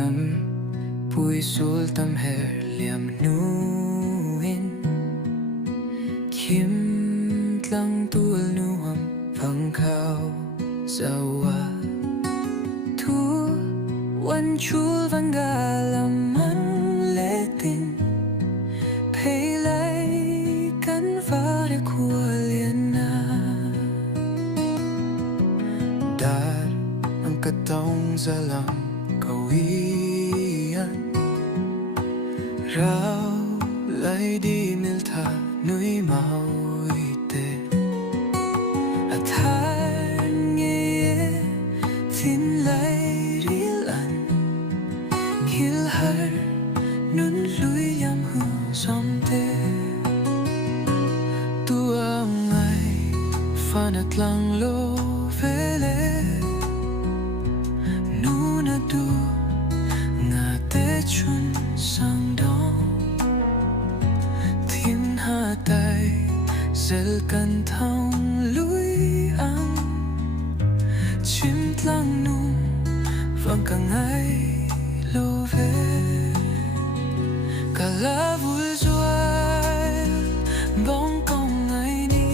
lắm bùi sul tâm her liam nuin kim tlang tul nuam phang khao zawa thuวันชูวันกาลมันเลตินเพยไลกันฟ้าเรคัวเลียนาดาดang katong zalang kawian rao lai di milta nui mau ite athan ye tin lai rilan hil har nun lui yam hu som te tua ngai fanat lang lo vele du nga te chun sang dong thiên hà tay zel kan thong lui ang chim tlang nu vang ka ngai lo ve ka la vul zual bong kong ngai ni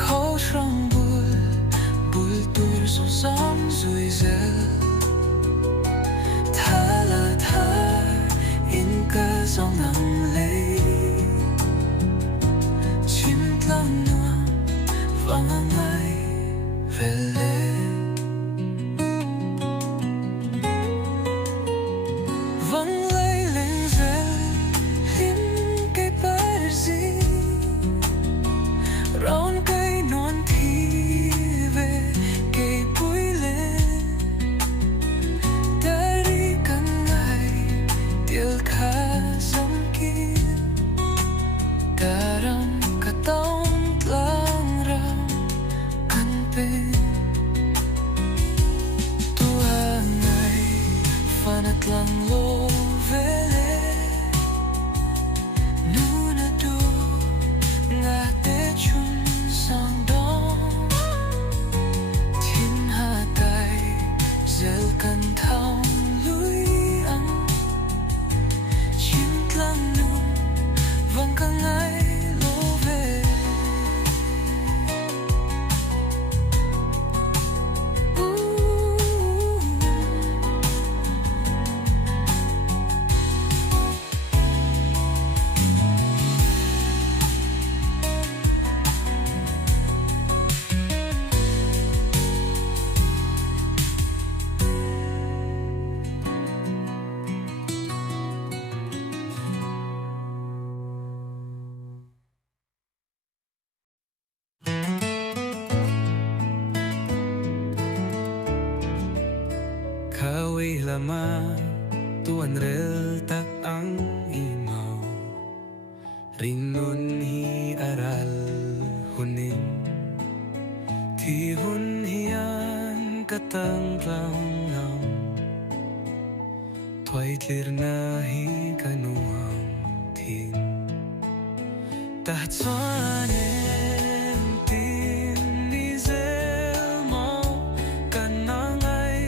kho trong bul tur so sam zui zel tha la tha in ka song nang lei chim tlang nua vang ngai vele vang lei lên zel lim cây parzi raun cây non thi về cây bụi lên dari kan ngai tiêu kha dâm kia karam katong lang ram kan pe tua ngai fanat lang lo vele nu na du nga te chun sang dong thiên hà tay zel kan thong lui ang chim tlang nu vang ka ngai lo ve kawi lama tuan rel tak ang imaw rinun hi aral hunin thi hun hian katang tlang ngam thoai tlir na hi kanuang thin ta chuan em tin ni zel mau kan na ngai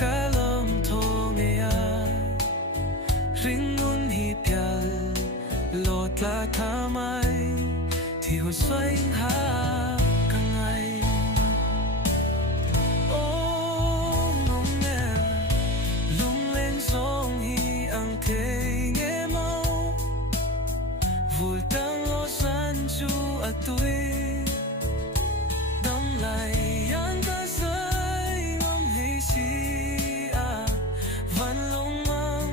kalom thong ya ringun hi pyal lot la tha mai thi hu swai ha ka ngai o ngong ne lung lên song hi ang the nge mau vul tang lo san chu atui dam lai yan ta sai ngom hei si a van long mang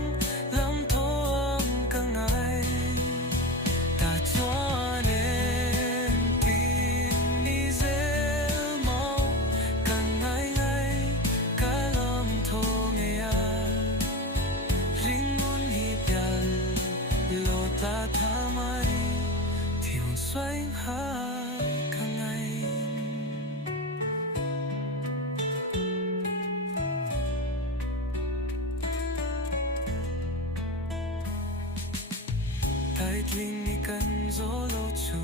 lam thom ka ngai ta chuan em tin ni zel mau kan ngai ngai ka lam thong ya ringun hi pyal lo ta tha mai thi hun swai ha ka ngai tai tling ni kan zo lo chu